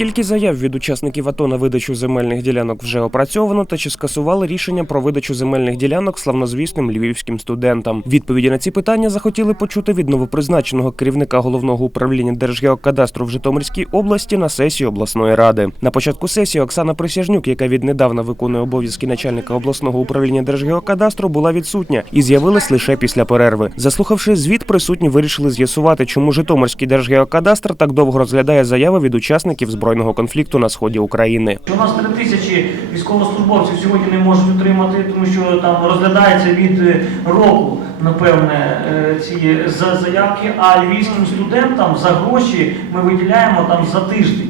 Скільки заяв від учасників АТО на видачу земельних ділянок вже опрацьовано, та чи скасували рішення про видачу земельних ділянок славнозвісним львівським студентам? Відповіді на ці питання захотіли почути від новопризначеного керівника головного управління Держгеокадастру в Житомирській області на сесії обласної ради. На початку сесії Оксана Присяжнюк, яка віднедавна виконує обов'язки начальника обласного управління Держгеокадастру, була відсутня і з'явилась лише після перерви. Заслухавши звіт, присутні вирішили з'ясувати, чому Житомирський держгеокадастр так довго розглядає заяви від учасників збройного конфлікту на сході України. У нас три тисячі військовослужбовців сьогодні не можуть отримати, тому що там розглядається від е, року, напевне, е, ці заявки, а львівським студентам за гроші ми виділяємо там за тиждень.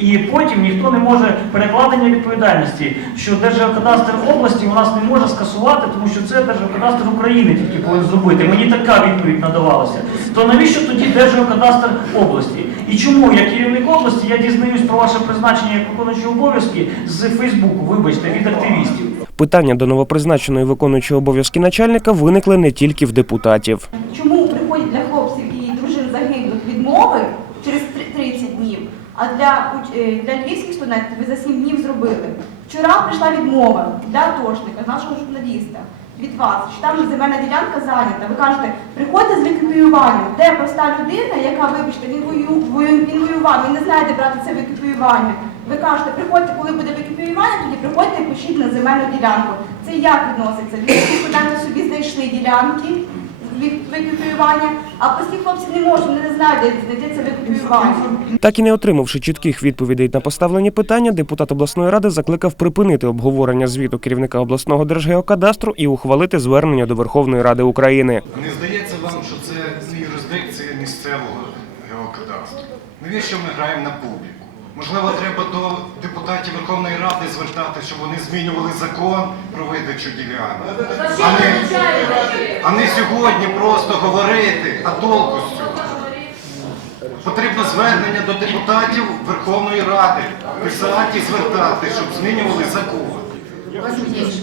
І потім ніхто не може перекладення відповідальності, що Держгеокадастр області у нас не може скасувати, тому що це Держгеокадастр України тільки повинен зробити. Мені така відповідь надавалася. То навіщо тоді Держгеокадастр області? І чому я керівник області, я дізнаюсь про ваше призначення як виконуючого обов'язки з Фейсбуку, вибачте, від активістів. Питання до новопризначеної виконуючої обов'язки начальника виникли не тільки в депутатів. Чому приходять для хлопців і дружин загиблих відмови через три- 30 днів, а для, е, для львівських студентів ви за 7 днів зробили? Вчора прийшла відмова для атошника, нашого журналіста, від вас, що там земельна ділянка зайнята. Ви кажете, приходьте з викопіюванням, де проста людина, яка, вибачте, він, вою, вою- він воював, він не знає, де брати це викопіювання. Ви кажете, приходьте, коли буде викіпіювання, тоді приходьте і пишіть на земельну ділянку. Це як відноситься? Люди, студенти собі знайшли ділянки, викопіювання, а прості хлопці не можуть, вони не знають, де знайти це викопіювання. Так і не отримавши чітких відповідей на поставлені питання, депутат обласної ради закликав припинити обговорення звіту керівника обласного держгеокадастру і ухвалити звернення до Верховної Ради України. Не здається вам, що це не юрисдикція місцевого геокадастру? Навіщо ми граємо на публіку? Можливо, треба до депутатів Верховної Ради звертати, щоб вони змінювали закон про видачу ділянок. А не, а не сьогодні просто говорити, а толку з цього. Потрібно звернення до депутатів Верховної Ради, писати і звертати, щоб змінювали закон.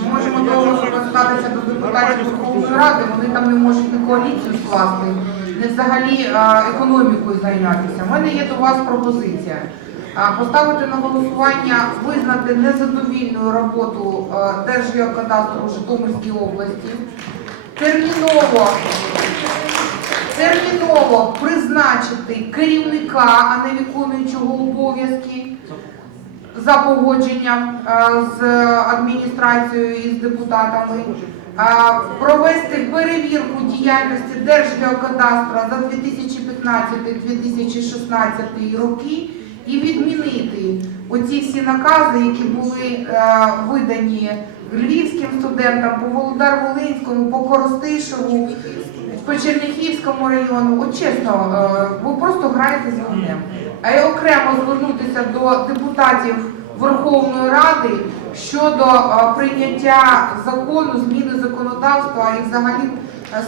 Ми можемо довго звертатися до депутатів Верховної Ради, вони там не можуть не коаліцію скласти, не взагалі а, економікою зайнятися. У мене є до вас пропозиція. Поставити на голосування, визнати незадовільною роботу а, Держгеокадастру в Житомирській області, терміново, терміново призначити керівника, а не виконуючого обов'язки за погодженням е, з адміністрацією і з депутатами, е, провести перевірку діяльності Держгеокадастра за 2015-2016 роки і відмінити оці всі накази, які були е, видані львівським студентам по Володар-Волинському, по Коростишеву, по Черняхівському району. От чесно, е, ви просто граєте з вогнем. А й окремо звернутися до депутатів Верховної Ради щодо е, прийняття закону, зміни законодавства і взагалі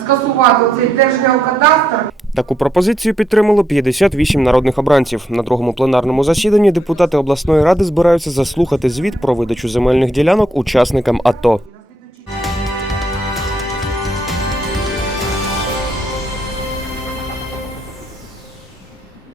скасувати цей держгеокадастр Таку пропозицію підтримало 58 народних обранців. На другому пленарному засіданні депутати обласної ради збираються заслухати звіт про видачу земельних ділянок учасникам АТО.